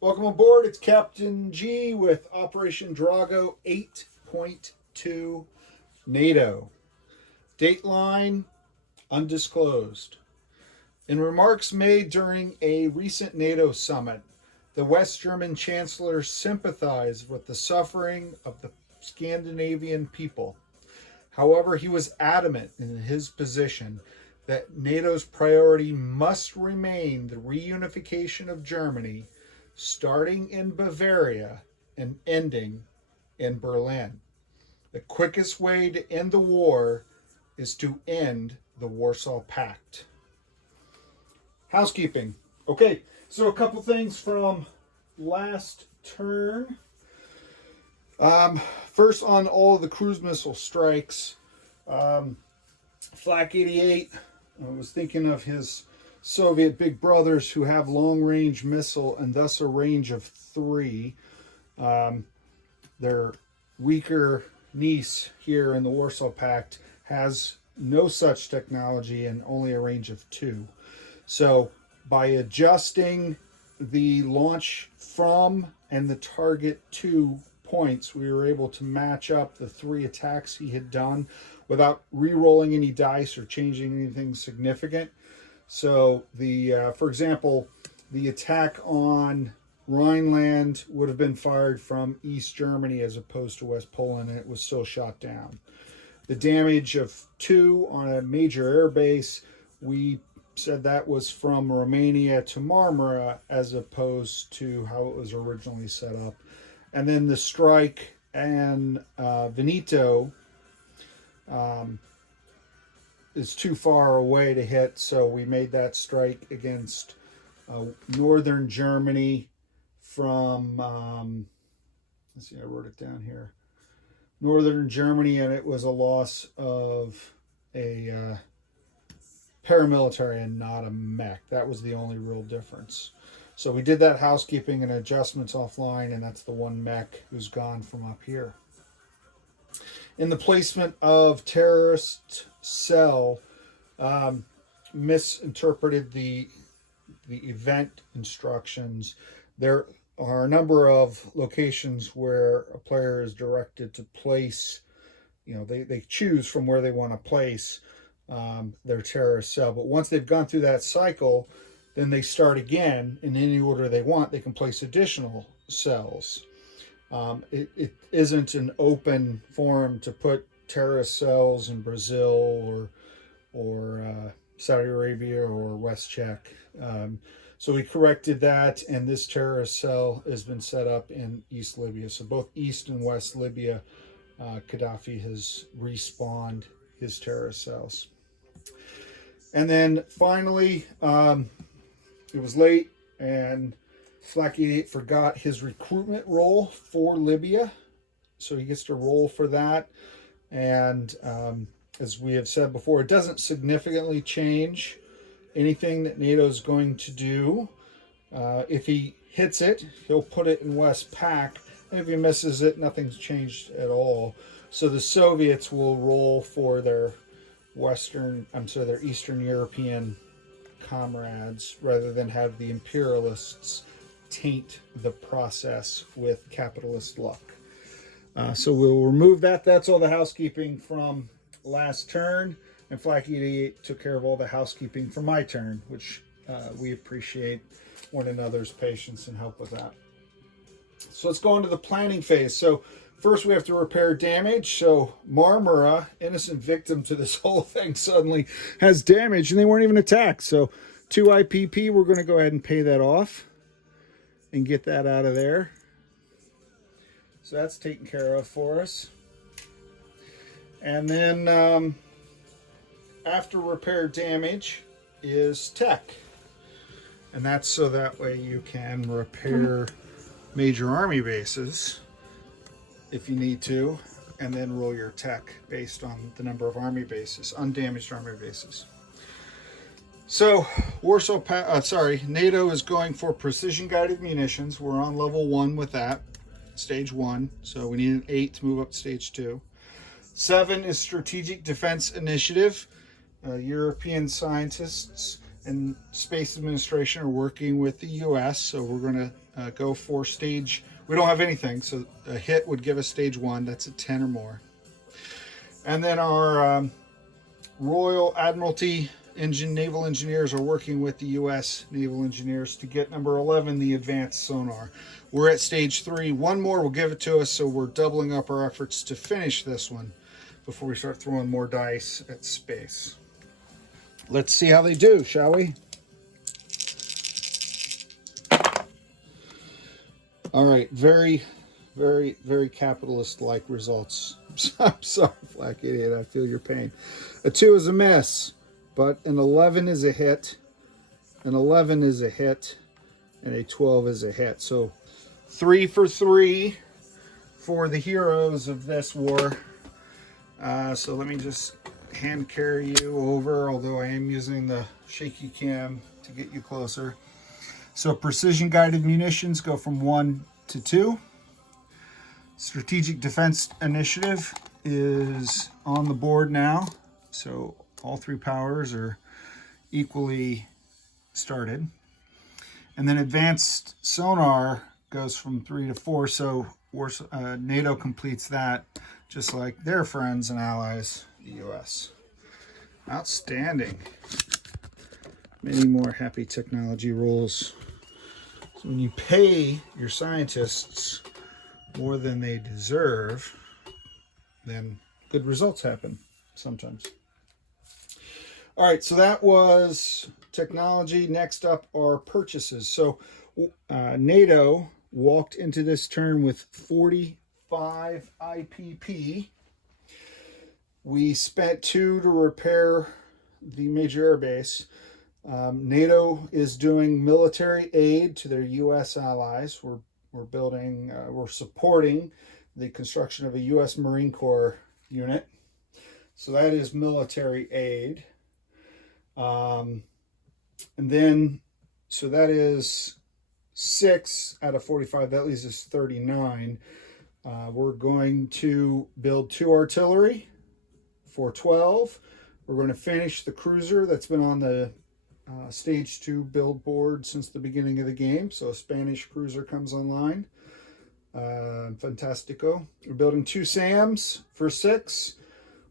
Welcome aboard. It's Captain G with Operation Drago 8.2 NATO. Dateline undisclosed. In remarks made during a recent NATO summit, the West German Chancellor sympathized with the suffering of the Scandinavian people. However, he was adamant in his position that NATO's priority must remain the reunification of Germany, starting in Bavaria and ending in Berlin. The quickest way to end the war is to end the Warsaw Pact. Housekeeping. Okay, so a couple things from last turn. First, on all of the cruise missile strikes, Flak 88 was thinking of his Soviet big brothers who have long-range missile and thus a range of 3. Their weaker niece here in the Warsaw Pact has no such technology and only a range of 2. So by adjusting the launch from and the target to points, we were able to match up the 3 attacks he had done without re-rolling any dice or changing anything significant. So for example, the attack on Rhineland would have been fired from East Germany as opposed to West Poland, and it was still shot down. The damage of 2 on a major air base, we said that was from Romania to Marmara as opposed to how it was originally set up. And then the strike and Veneto is too far away to hit, so we made that strike against northern Germany from, let's see, I wrote it down here. Northern Germany, and it was a loss of a paramilitary and not a mech. That was the only real difference. So we did that housekeeping and adjustments offline, and that's the one mech who's gone from up here. In the placement of terrorist cell, misinterpreted the event instructions. There are a number of locations where a player is directed to place, they choose from where they want to place their terrorist cell. But once they've gone through that cycle, then they start again in any order they want. They can place additional cells. It isn't an open forum to put terrorist cells in Brazil or Saudi Arabia or West Czech. So we corrected that, and this terrorist cell has been set up in East Libya. So both East and West Libya, Gaddafi has respawned his terrorist cells. And then finally, it was late, and Flak 88 forgot his recruitment role for Libya, so he gets to roll for that. And as we have said before, it doesn't significantly change anything that NATO's going to do. If he hits it, he'll put it in West Pac, and if he misses it, nothing's changed at all. So the Soviets will roll for their their Eastern European comrades rather than have the imperialists taint the process with capitalist luck. So we'll remove that. That's all the housekeeping from last turn, and Flak 88 took care of all the housekeeping for my turn, which we appreciate one another's patience and help with that. So let's go into the planning phase. So first we have to repair damage. So Marmara, innocent victim to this whole thing, suddenly has damage, and they weren't even attacked. So 2 IPP, we're going to go ahead and pay that off and get that out of there. So that's taken care of for us. And then after repair damage is tech. And that's so that way you can repair major army bases if you need to, and then roll your tech based on the number of army bases, undamaged army bases. So NATO is going for precision guided munitions. We're on level 1 with that, stage 1. So we need an 8 to move up to stage 2. 7 is strategic defense initiative. European scientists and Space Administration are working with the U.S., so we're going to go for stage. We don't have anything, so a hit would give us stage 1. That's a 10 or more. And then our Royal Admiralty naval engineers are working with the U.S. naval engineers to get number 11, the advanced sonar. We're at stage 3. One more will give it to us, so we're doubling up our efforts to finish this one before we start throwing more dice at space. Let's see how they do, shall we? All right, very, very, very capitalist-like results. I'm sorry, Black Idiot, I feel your pain. A 2 is a miss, but an 11 is a hit, an 11 is a hit, and a 12 is a hit. So 3 for 3 for the heroes of this war. So let me just hand carry you over, although I am using the shaky cam to get you closer. So precision guided munitions go from 1 to 2. Strategic Defense Initiative is on the board now. So all 3 powers are equally started. And then advanced sonar goes from 3 to 4. So NATO completes that, just like their friends and allies, the U.S. Outstanding. Many more happy technology rolls. So when you pay your scientists more than they deserve, then good results happen sometimes. All right, so that was technology. Next up are purchases. So NATO walked into this turn with 45 IPP. We spent 2 to repair the major air base. NATO is doing military aid to their U.S. allies. We're supporting the construction of a U.S. Marine Corps unit. So that is military aid. And then, so that is 6 out of 45. That leaves us 39. We're going to build 2 artillery for 12. We're going to finish the cruiser that's been on the stage 2 build board since the beginning of the game. So a Spanish cruiser comes online. Fantastico. We're building 2 SAMs for 6.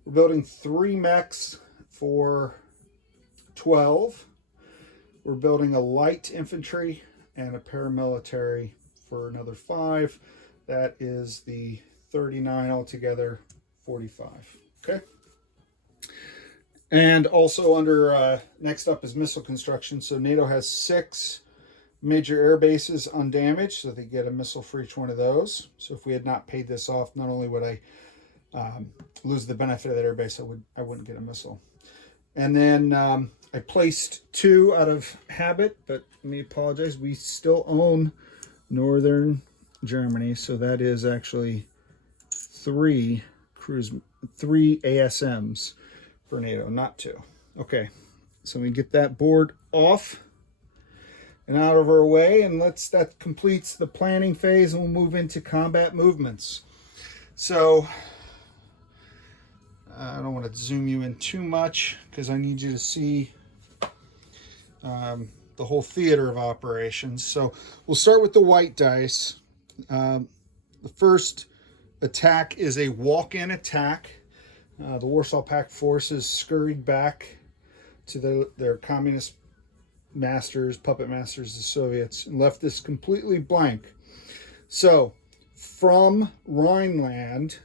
We're building 3 mechs for 12. We're building a light infantry and a paramilitary for another 5. That is the 39 altogether, 45. Okay. And also under, next up is missile construction. So NATO has 6 major air bases undamaged, so they get a missile for each one of those. So if we had not paid this off, not only would I lose the benefit of that air base, I wouldn't get a missile. And then I placed 2 out of habit, but let me apologize. We still own Northern Germany, so that is actually 3 ASMs for NATO, not 2. Okay, so we get that board off and out of our way, and that completes the planning phase, and we'll move into combat movements. So I don't want to zoom you in too much because I need you to see the whole theater of operations. So we'll start with the white dice. The first attack is a walk-in attack. The Warsaw Pact forces scurried back to their communist masters, puppet masters, the Soviets, and left this completely blank. So from Rhineland,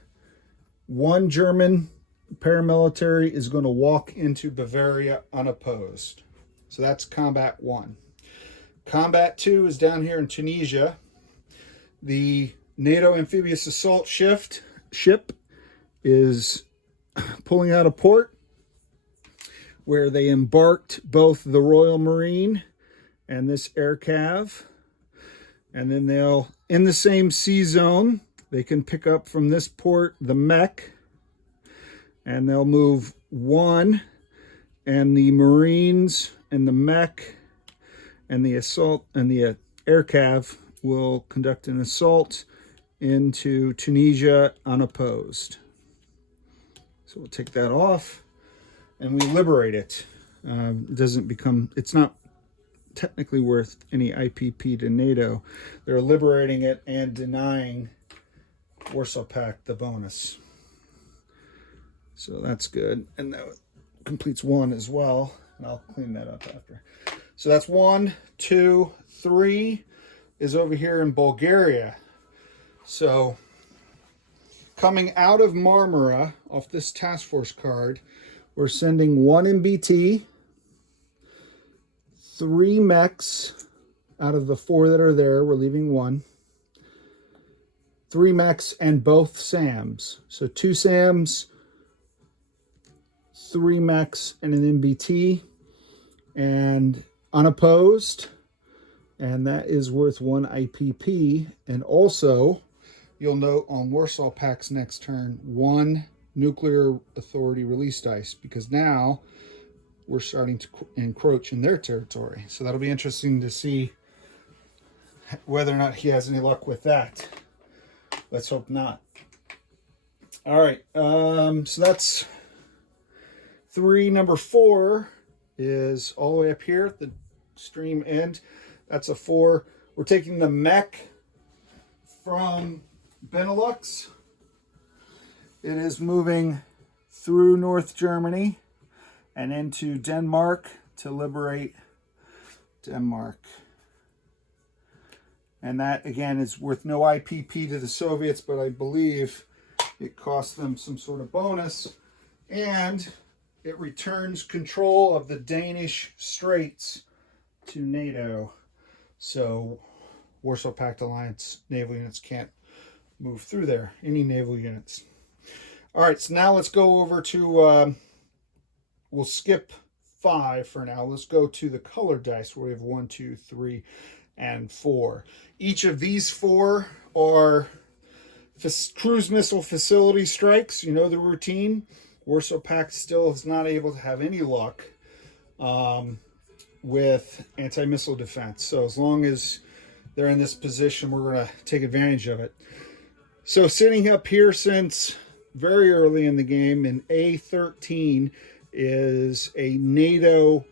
1 German paramilitary is going to walk into Bavaria unopposed. So that's combat 1. Combat 2 is down here in Tunisia. The NATO amphibious assault ship is pulling out of port where they embarked both the Royal Marine and this air cav. And then they'll, in the same sea zone, they can pick up from this port the mech, and they'll move 1, and the Marines and the mech and the assault and the air cav will conduct an assault into Tunisia unopposed. So we'll take that off and we liberate it. It doesn't become, it's not technically worth any IPP to NATO. They're liberating it and denying Warsaw Pact the bonus. So that's good. And that completes one as well. And I'll clean that up after. So that's 1, 2, 3 is over here in Bulgaria. So coming out of Marmara off this task force card, we're sending 1 MBT, 3 mechs out of the 4 that are there. We're leaving 1. 3 mechs and both SAMs. So 2 SAMs, 3 mechs, and an MBT, and unopposed. And that is worth 1 IPP. And also, you'll note on Warsaw Pact's next turn, 1 nuclear authority release dice, because now we're starting to encroach in their territory. So that'll be interesting to see whether or not he has any luck with that. Let's hope not. All right, so that's 3. Number 4 is all the way up here at the stream end. That's a 4. We're taking the mech from Benelux. It is moving through North Germany and into Denmark to liberate Denmark. And that, again, is worth no IPP to the Soviets, but I believe it cost them some sort of bonus. And it returns control of the Danish Straits to NATO. So Warsaw Pact Alliance naval units can't move through there, any naval units. All right, so now let's go over to, we'll skip 5 for now. Let's go to the colored dice where we have 1, 2, 3, and 4. Each of these 4 are cruise missile facility strikes. You know the routine. Warsaw Pact still is not able to have any luck with anti-missile defense. So as long as they're in this position, we're going to take advantage of it. So sitting up here since very early in the game in A13 is a NATO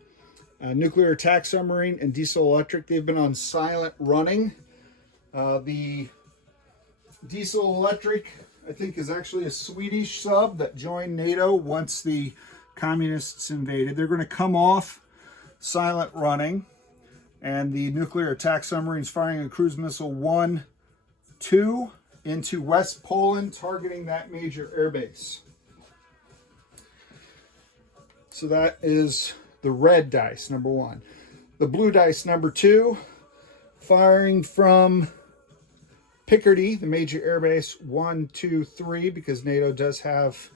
nuclear attack submarine and diesel electric. They've been on silent running. The diesel electric, I think, is actually a Swedish sub that joined NATO once the communists invaded. They're going to come off silent running, and the nuclear attack submarine is firing a cruise missile 1, 2 into West Poland, targeting that major airbase. So that is the red dice, number 1. The blue dice, number 2, firing from Picardy, the major airbase, 1, 2, 3, because NATO does have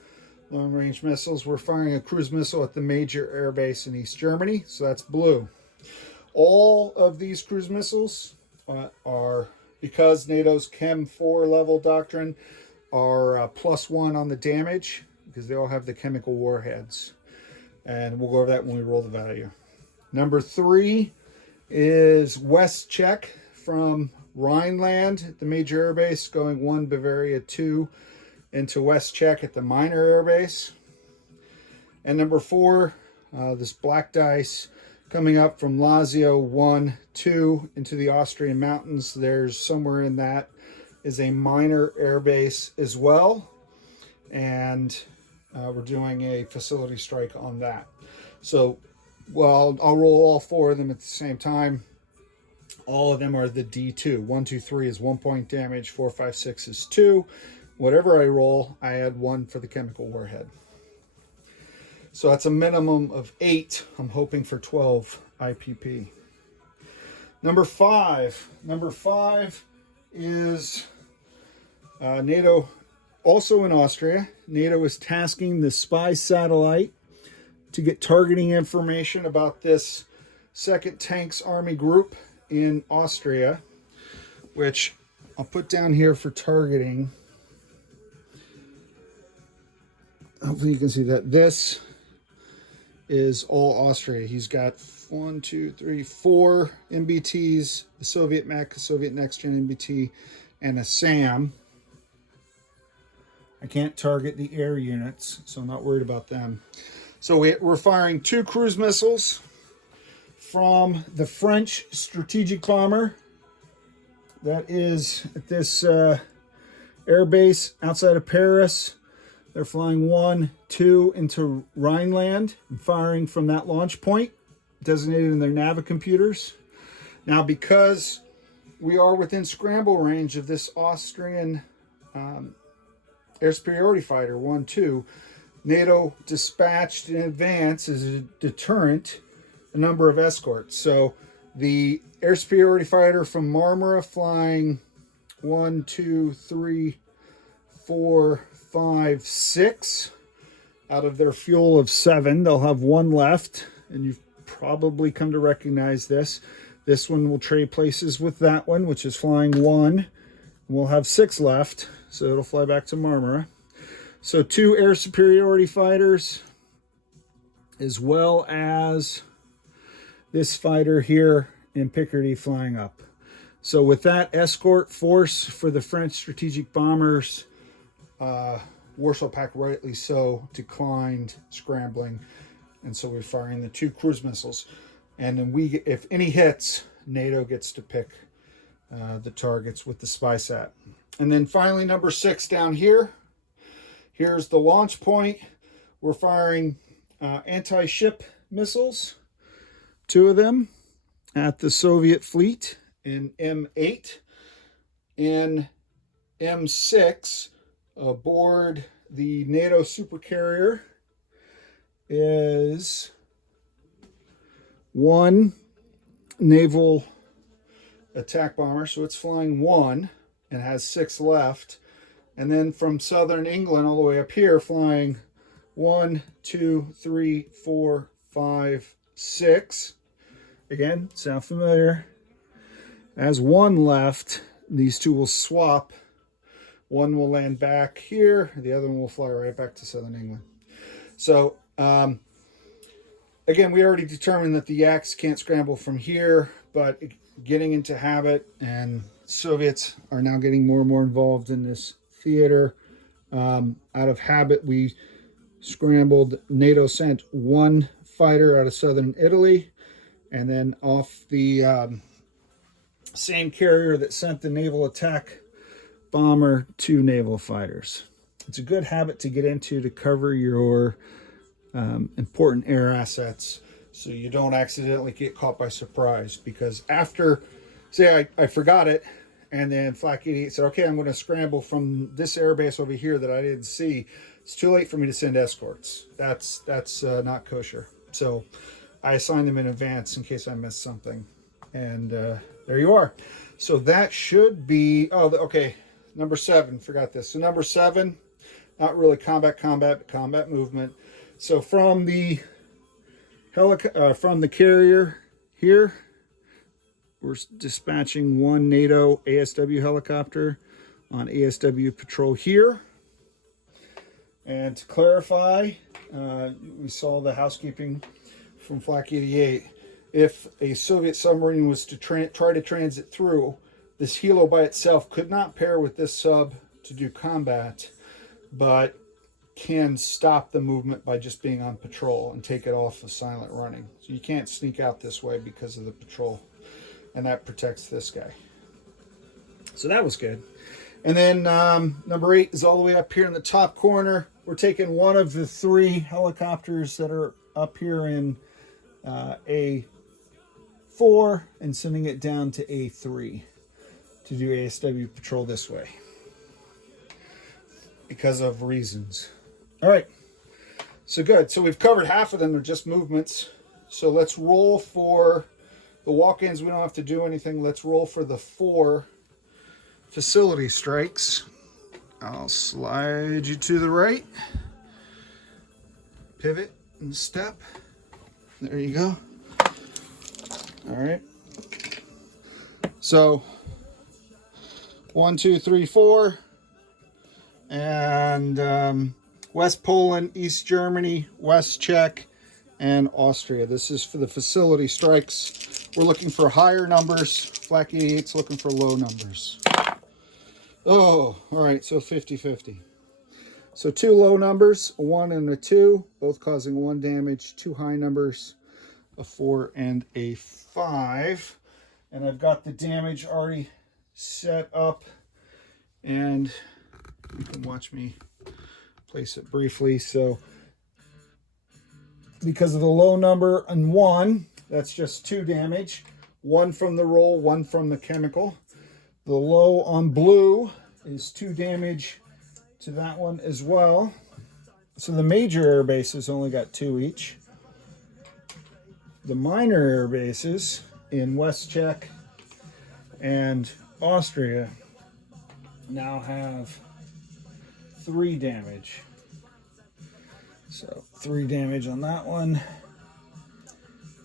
long-range missiles. We're firing a cruise missile at the major airbase in East Germany, so that's blue. All of these cruise missiles are, because NATO's Chem 4 level doctrine, are +1 on the damage, because they all have the chemical warheads. And we'll go over that when we roll the value. Number 3 is West Czech from Rhineland, the major airbase, going 1 Bavaria 2 into West Czech at the minor airbase. And number 4, this black dice coming up from Lazio 1, 2 into the Austrian mountains. There's somewhere in that is a minor airbase as well. And we're doing a facility strike on that. So, well, I'll roll all 4 of them at the same time. All of them are the D2. 1, 2, 3 is 1 point damage. 4, 5, 6 is 2. Whatever I roll, I add 1 for the chemical warhead. So that's a minimum of 8. I'm hoping for 12 IPP. Number 5. Number 5 is NATO, also in Austria. NATO is tasking the spy satellite to get targeting information about this 2nd Tanks Army Group in Austria, which I'll put down here for targeting. Hopefully you can see that this is all Austria. He's got 1, 2, 3, 4 MBTs, the Soviet mech, a Soviet next gen MBT, and a SAM. I can't target the air units, so I'm not worried about them. So we're firing 2 cruise missiles from the French strategic bomber that is at this air base outside of Paris. They're flying 1, 2 into Rhineland and firing from that launch point designated in their navicomputers. Now, because we are within scramble range of this Austrian air superiority fighter 1-2, NATO dispatched in advance as a deterrent a number of escorts. So the air superiority fighter from Marmara flying 1, 2, 3, 4, 5, 6 out of their fuel of 7. They'll have 1 left, and you've probably come to recognize this. This one will trade places with that one, which is flying 1. We'll have 6 left, so it'll fly back to Marmara. So 2 air superiority fighters, as well as this fighter here in Picardy flying up. So with that escort force for the French strategic bombers, Warsaw Pact, rightly so, declined scrambling. And so we're firing the 2 cruise missiles. And then if any hits, NATO gets to pick the targets with the SpySat. And then finally, number 6 down here. Here's the launch point. We're firing anti-ship missiles, 2 of them at the Soviet fleet in M8 and M6 aboard the NATO supercarrier is 1 naval attack bomber. So it's flying 1 and has 6 left. And then from southern England all the way up here, flying 1, 2, 3, 4, 5, 6. Again, sound familiar? As 1 left, these 2 will swap. 1 will land back here. The other one will fly right back to southern England. So, again, we already determined that the Yaks can't scramble from here, but getting into habit, and Soviets are now getting more and more involved in this theater. Out of habit, we scrambled. NATO sent 1 fighter out of southern Italy, and then off the same carrier that sent the naval attack bomber, 2 naval fighters. It's a good habit to get into to cover your important air assets so you don't accidentally get caught by surprise. Because after, say I forgot it, and then Flak 88 said, okay, I'm going to scramble from this airbase over here that I didn't see, it's too late for me to send escorts. That's not kosher. So I assigned them in advance in case I missed something. And there you are. So that should be, okay, number 7, forgot this. So number 7, not really combat, but combat movement. So from the carrier here, we're dispatching 1 NATO ASW helicopter on ASW patrol here. And to clarify, we saw the housekeeping from Flak 88. If a Soviet submarine was to try to transit through, this helo by itself could not pair with this sub to do combat, but can stop the movement by just being on patrol and take it off of silent running. So you can't sneak out this way because of the patrol, and that protects this guy. So that was good. And then number 8 is all the way up here in the top corner. We're taking 1 of the 3 helicopters that are up here in A4 and sending it down to A3 to do ASW patrol this way because of reasons. All right, so good. So we've covered half of them. They're just movements. So let's roll for the walk-ins. We don't have to do anything. Let's roll for the 4 facility strikes. I'll slide you to the right. Pivot and step. There you go. All right. So 1, 2, 3, 4. And West Poland, East Germany, West Czech, and Austria. This is for the facility strikes. We're looking for higher numbers. Flak 88's looking for low numbers. Oh, all right, so 50-50. So 2 low numbers, a 1 and a 2, both causing 1 damage. 2 high numbers, a 4 and a 5. And I've got the damage already set up, and you can watch me place it briefly. So because of the low number and 1, that's just 2 damage. 1 from the roll, 1 from the chemical. The low on blue is 2 damage to that one as well. So the major air bases only got 2 each. The minor air bases in West Czech and Austria now have 3 damage. So 3 damage on that one.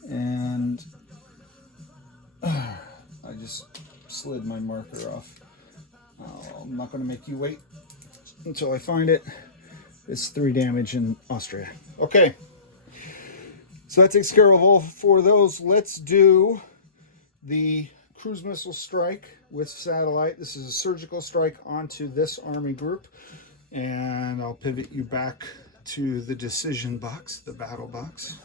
And I just slid my marker off. I'm not going to make you wait until I find it. It's 3 damage in Austria. Okay. So that takes care of all 4 of those. Let's do the cruise missile strike with satellite. This is a surgical strike onto this army group. And I'll pivot you back to the decision box, the battle box.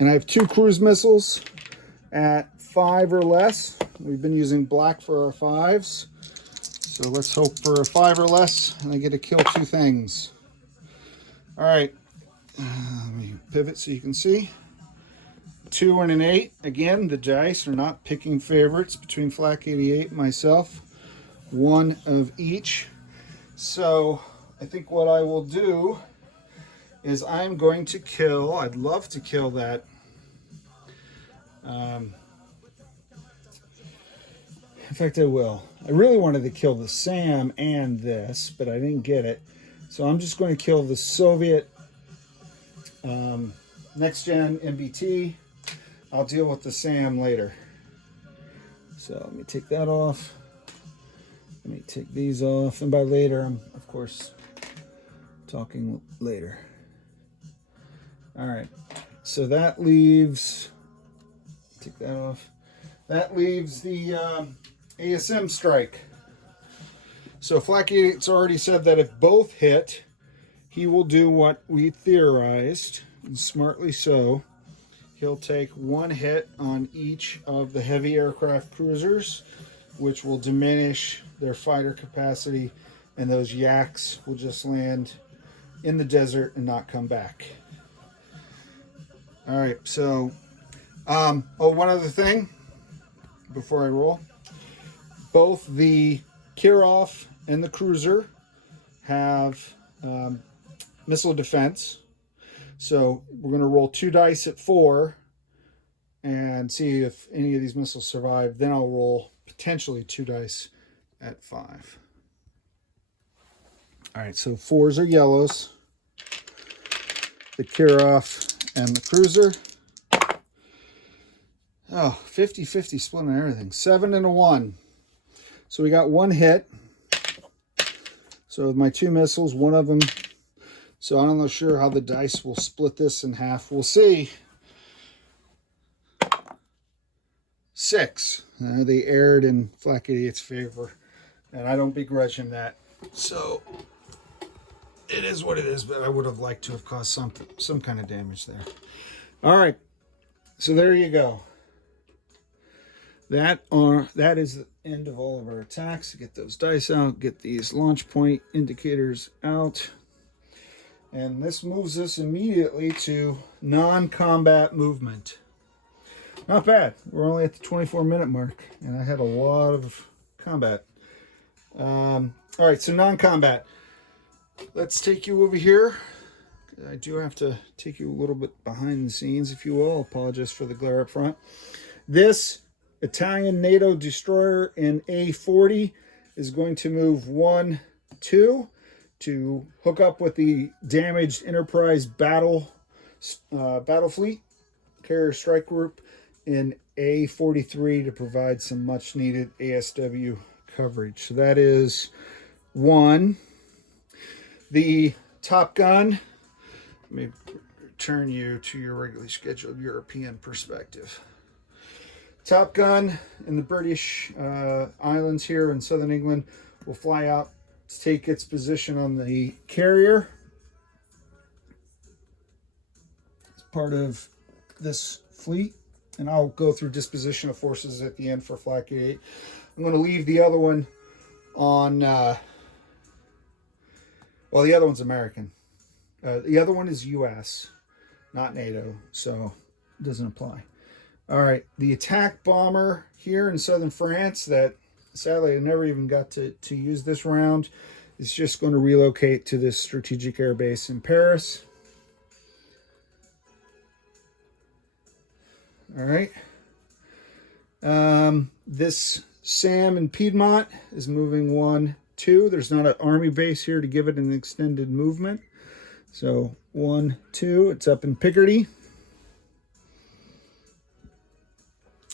And I have 2 cruise missiles at 5 or less. We've been using black for our 5s. So let's hope for a 5 or less and I get to kill 2 things. All right, let me pivot so you can see. 2 and an 8. Again, the dice are not picking favorites between Flak 88 and myself. 1 of each. So I think what I will do is I'm going to kill, I'd love to kill that in fact, I will. I really wanted to kill the SAM and this, but I didn't get it. So I'm just going to kill the Soviet next gen MBT. I'll deal with the SAM later. So let me take that off. Let me take these off. And by later, I'm, of course, talking later. All right. So that leaves, take that off. That leaves the ASM strike. So Flak 88's already said that if both hit, he will do what we theorized, and smartly so. He'll take 1 hit on each of the heavy aircraft cruisers, which will diminish their fighter capacity, and those yaks will just land in the desert and not come back. All right, so, oh, one other thing before I roll. Both the Kirov and the cruiser have missile defense. So we're going to roll 2 dice at 4 and see if any of these missiles survive. Then I'll roll potentially 2 dice at 5. All right, so 4s are yellows. The Kirov and the cruiser. Oh, 50-50 split on everything. 7 and a 1. So we got 1 hit. So with my 2 missiles, 1 of them. So I'm not sure how the dice will split this in half. We'll see. 6. They aired in Flak 88's favor. And I don't begrudge him that. So it is what it is, but I would have liked to have caused some kind of damage there. All right. So there you go. That is the end of all of our attacks. Get those dice out, get these launch point indicators out. And this moves us immediately to non-combat movement. Not bad. We're only at the 24-minute mark, and I had a lot of combat. All right, so non-combat. Let's take you over here. I do have to take you a little bit behind the scenes, if you will. I'll apologize for the glare up front. This Italian NATO destroyer in A40 is going to move 1, 2 to hook up with the damaged Enterprise battle fleet carrier strike group in A43 to provide some much needed ASW coverage. So that is 1. The Top Gun, let me return you to your regularly scheduled European perspective. Top Gun in the British Islands here in southern England will fly out to take its position on the carrier. It's part of this fleet, and I'll go through disposition of forces at the end for Flak 88. I'm going to leave the other one on, well, the other one's American. The other one is US, not NATO, so it doesn't apply. All right, the attack bomber here in southern France that sadly I never even got to use this round is just going to relocate to this strategic air base in Paris. All right. This SAM in Piedmont is moving 1, 2. There's not an army base here to give it an extended movement. So 1, 2, it's up in Picardy.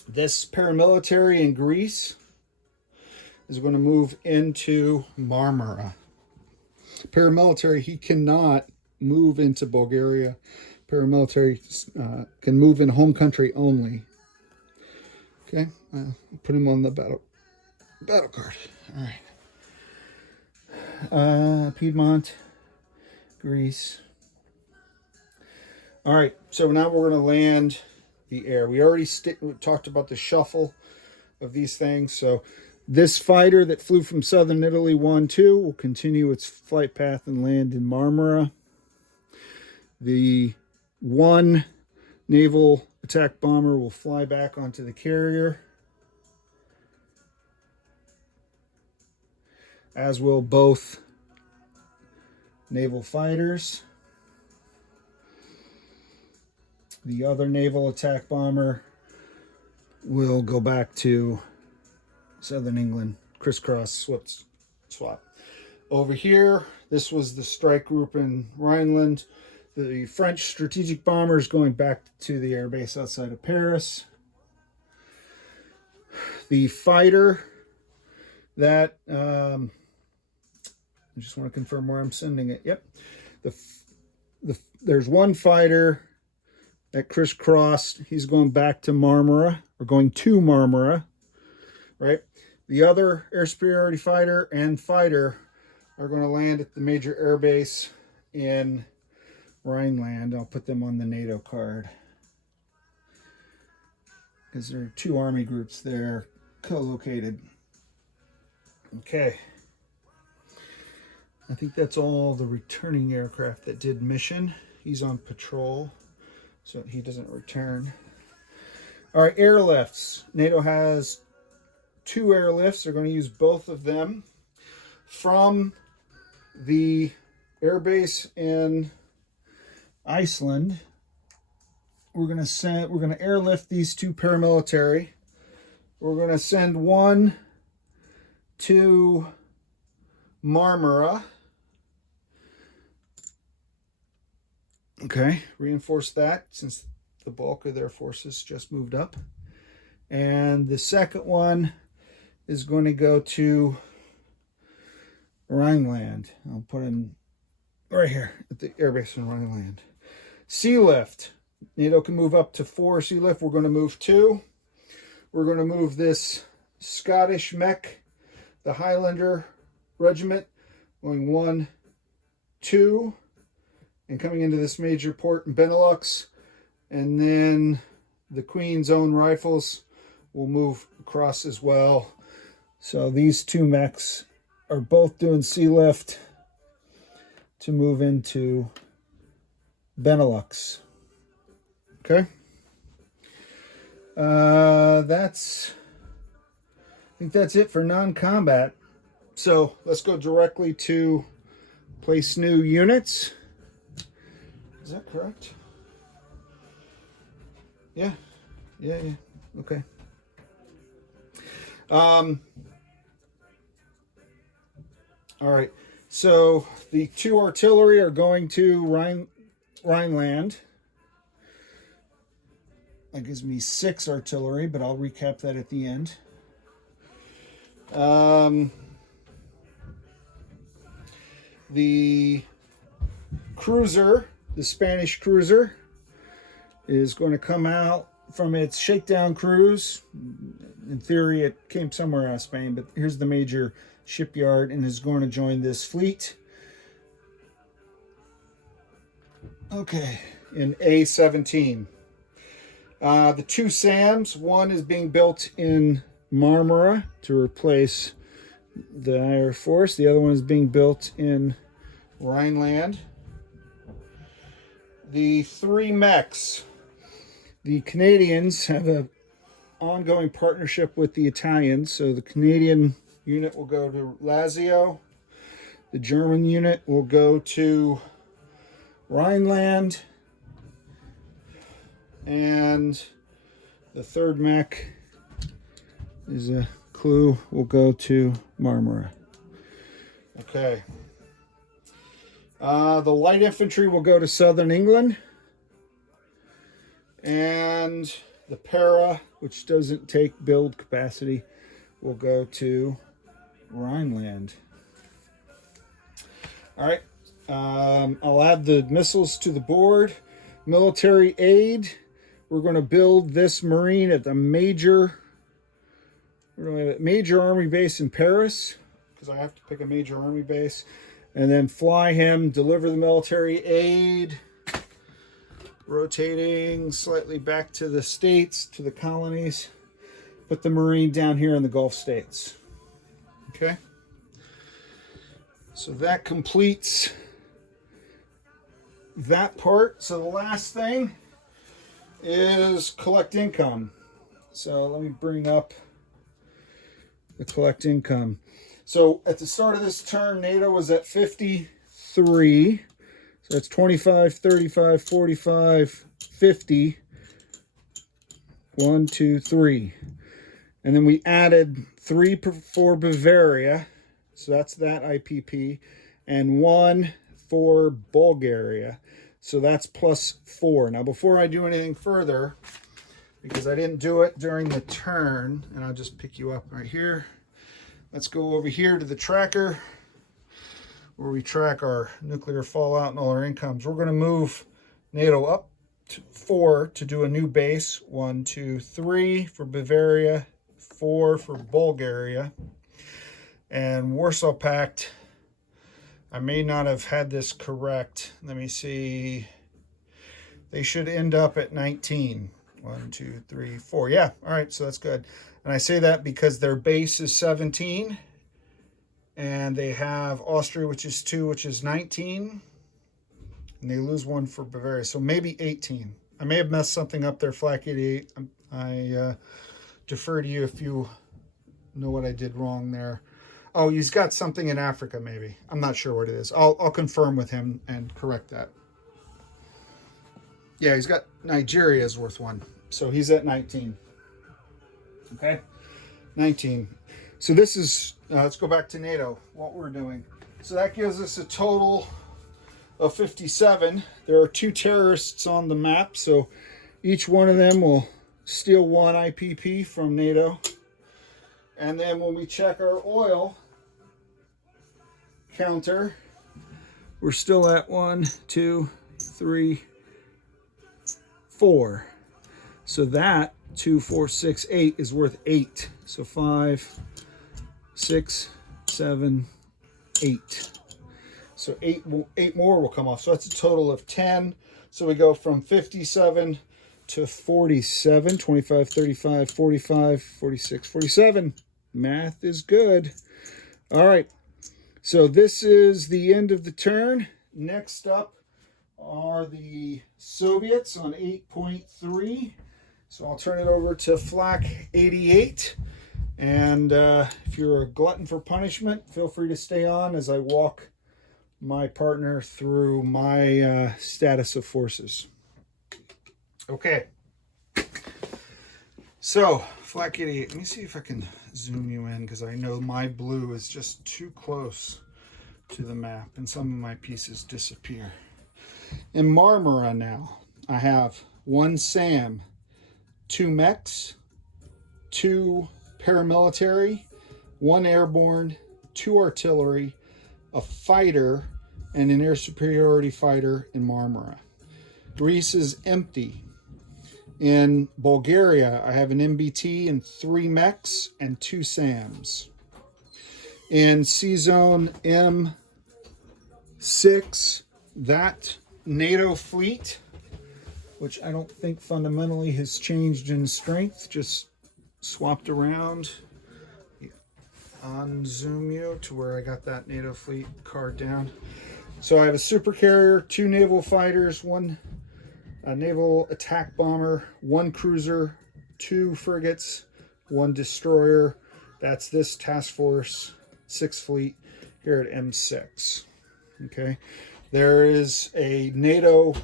This paramilitary in Greece is going to move into Marmara. Paramilitary, he cannot move into Bulgaria. Paramilitary can move in home country only. Okay, put him on the battle card. All right. Piedmont, Greece. All right, so now we're going to land the air. We already talked about the shuffle of these things. So this fighter that flew from southern Italy 1-2 will continue its flight path and land in Marmara. The 1 naval attack bomber will fly back onto the carrier, as will both naval fighters. The other naval attack bomber will go back to southern England, crisscross swap. Over here, this was the strike group in Rhineland. The French strategic bomber is going back to the airbase outside of Paris. The fighter that, I just want to confirm where I'm sending it. Yep. There's one fighter that crisscrossed. He's going back to Marmara, or going to Marmara, right? The other air superiority fighter and fighter are going to land at the major air base in Rhineland. I'll put them on the NATO card, because there are 2 army groups there co-located. Okay. I think that's all the returning aircraft that did mission. He's on patrol, so he doesn't return. All right, airlifts. NATO has 2 airlifts. They're going to use both of them from the airbase in Iceland. We're going to airlift these 2 paramilitary. We're going to send one to Marmara. Okay, reinforce that since the bulk of their forces just moved up. And the second one is going to go to Rhineland. I'll put him right here at the airbase in Rhineland. Sea lift. NATO can move up to 4 sea lift. We're going to move 2. We're going to move this Scottish mech, the Highlander Regiment, going 1, 2, and coming into this major port in Benelux. And then the Queen's Own Rifles will move across as well. So these 2 mechs are both doing sea lift to move into Benelux. Okay. I think that's it for non-combat. So let's go directly to place new units. Is that correct? Yeah. Okay. All right. So the 2 artillery are going to Rhineland. That gives me 6 artillery, but I'll recap that at the end. The cruiser, the Spanish cruiser, is going to come out from its shakedown cruise. In theory, it came somewhere out of Spain, but here's the major shipyard and is going to join this fleet. Okay, in A17. The two SAMs, one is being built in Marmara to replace the Air Force. The other one is being built in Rhineland. The three mechs. The Canadians have an ongoing partnership with the Italians. So the Canadian unit will go to Lazio. The German unit will go to Rhineland. And the third mech is a clue, will go to Marmara. Okay. The light infantry will go to southern England. And the para, which doesn't take build capacity, will go to Rhineland. All right. I'll add the missiles to the board. Military aid. We're going to build this Marine at the major army base in Paris, because I have to pick a major army base, and then fly him, deliver the military aid, rotating slightly back to the States, to the colonies, put the Marine down here in the Gulf states. Okay? So that completes that part. So the last thing is collect income. So let me bring up the collect income. So at the start of this turn, NATO was at 53. So that's 25, 35, 45, 50. 1, 2, 3. And then we added 3 for Bavaria. So that's that IPP. And 1 for Bulgaria. So that's +4. Now, before I do anything further, because I didn't do it during the turn, and I'll just pick you up right here. Let's go over here to the tracker, where we track our nuclear fallout and all our incomes. We're going to move NATO up to 4 to do a new base. 1, 2, 3 for Bavaria, 4 for Bulgaria. And Warsaw Pact, I may not have had this correct. Let me see. They should end up at 19. 1, 2, 3, 4. Yeah, all right, so that's good. And I say that because their base is 17. And they have Austria, which is 2, which is 19. And they lose 1 for Bavaria. So maybe 18. I may have messed something up there, Flak 88. I defer to you if you know what I did wrong there. Oh, he's got something in Africa, maybe. I'm not sure what it is. I'll confirm with him and correct that. Yeah, he's got Nigeria is worth 1. So he's at 19. Okay? 19. So this is, let's go back to NATO, what we're doing. So that gives us a total of 57. There are 2 terrorists on the map, so each one of them will steal 1 IPP from NATO. And then when we check our oil counter, we're still at 1, 2, 3, 4. So that 2, 4, 6, 8 is worth 8. So 5, 6, 7, 8. So 8 more will come off. So that's a total of 10. So we go from 57 to 47, 25, 35, 45, 46, 47. Math is good. All right. So this is the end of the turn. Next up are the Soviets on 8.3. So I'll turn it over to Flak 88. And if you're a glutton for punishment, feel free to stay on as I walk my partner through my status of forces. Okay. So, Flak 88, let me see if I can zoom you in, because I know my blue is just too close to the map and some of my pieces disappear. In Marmara now, I have 1 SAM, 2 mechs, 2 paramilitary, 1 airborne, 2 artillery, a fighter, and an air superiority fighter in Marmara. Greece is empty. In Bulgaria, I have an MBT and 3 mechs and 2 SAMs. In C-Zone M6, that NATO fleet, which I don't think fundamentally has changed in strength, just swapped around. On zoom you to where I got that NATO fleet card down. So I have a super carrier, 2 naval fighters, 1 naval attack bomber, 1 cruiser, 2 frigates, 1 destroyer. That's this task force 6th fleet here at M6. Okay, there is a NATO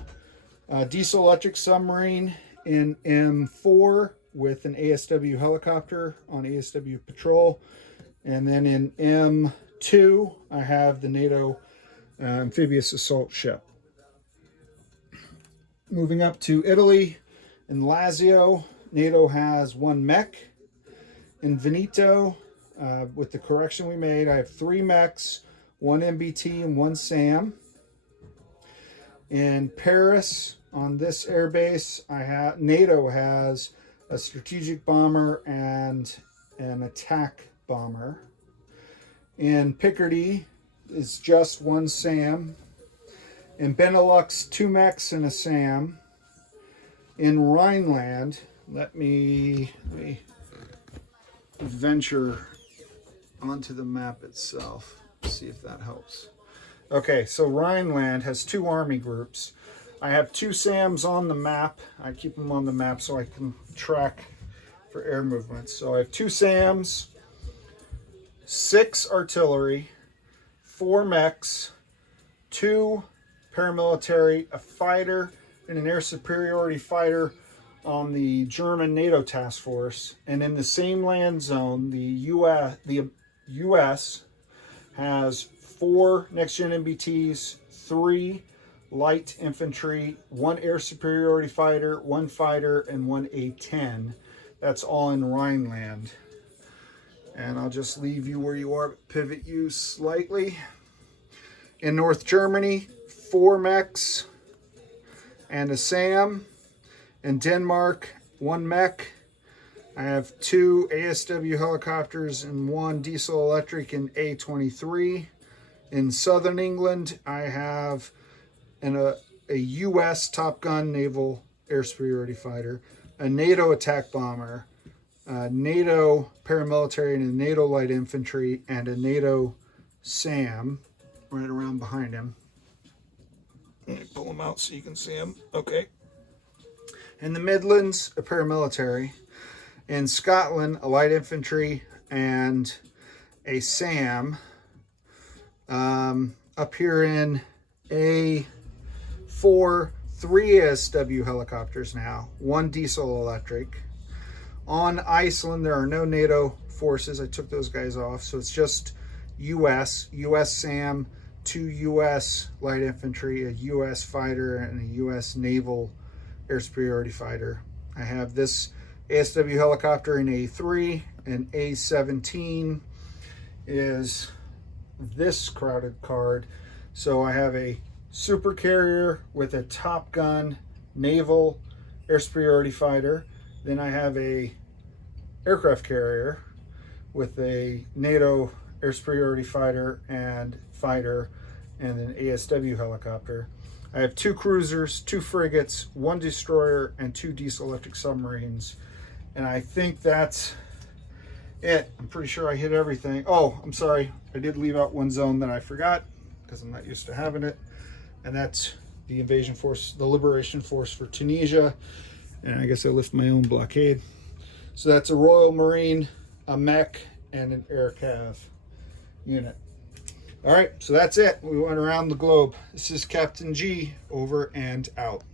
diesel electric submarine in M4 with an ASW helicopter on ASW patrol. And then in M2, I have the NATO amphibious assault ship. Moving up to Italy, in Lazio, NATO has 1 mech. In Veneto, with the correction we made, I have 3 mechs, 1 MBT and 1 SAM. In Paris, on this airbase, NATO has a strategic bomber and an attack bomber. In Picardy is just 1 SAM. In Benelux, 2 mechs and a SAM. In Rhineland, let me venture onto the map itself, see if that helps. Okay, so Rhineland has 2 army groups. I have 2 SAMs on the map. I keep them on the map so I can track for air movements. So I have 2 SAMs, 6 artillery, 4 mechs, 2 paramilitary, a fighter, and an air superiority fighter on the German NATO task force. And in the same land zone, the US has 4 next-gen MBTs, 3 light infantry, 1 air superiority fighter, 1 fighter, and 1 A-10. That's all in Rhineland. And I'll just leave you where you are, pivot you slightly. In North Germany, 4 mechs and a SAM. In Denmark, 1 mech. I have 2 ASW helicopters and 1 diesel electric and A-23. In Southern England, I have a US Top Gun naval air superiority fighter, a NATO attack bomber, a NATO paramilitary and a NATO light infantry, and a NATO SAM right around behind him. Let me pull them out so you can see them. Okay. In the Midlands, a paramilitary. In Scotland, a light infantry and a SAM. Up here in A4, 3 ASW helicopters now, 1 diesel electric. On Iceland, there are no NATO forces. I took those guys off, so it's just US SAM, 2 US light infantry, a US fighter, and a US naval air superiority fighter. I have this ASW helicopter in A3, and A17 is this crowded card. So I have a super carrier with a Top Gun naval air superiority fighter. Then I have a aircraft carrier with a NATO air superiority fighter and an ASW helicopter. I have 2 cruisers, 2 frigates, 1 destroyer, and 2 diesel electric submarines. And I think that's it. I'm pretty sure I hit everything. Oh, I'm sorry. I did leave out 1 zone that I forgot because I'm not used to having it. And that's the invasion force, the liberation force for Tunisia. And I guess I lift my own blockade. So that's a Royal Marine, a mech, and an air cav unit. All right, so that's it. We went around the globe. This is Captain G, over and out.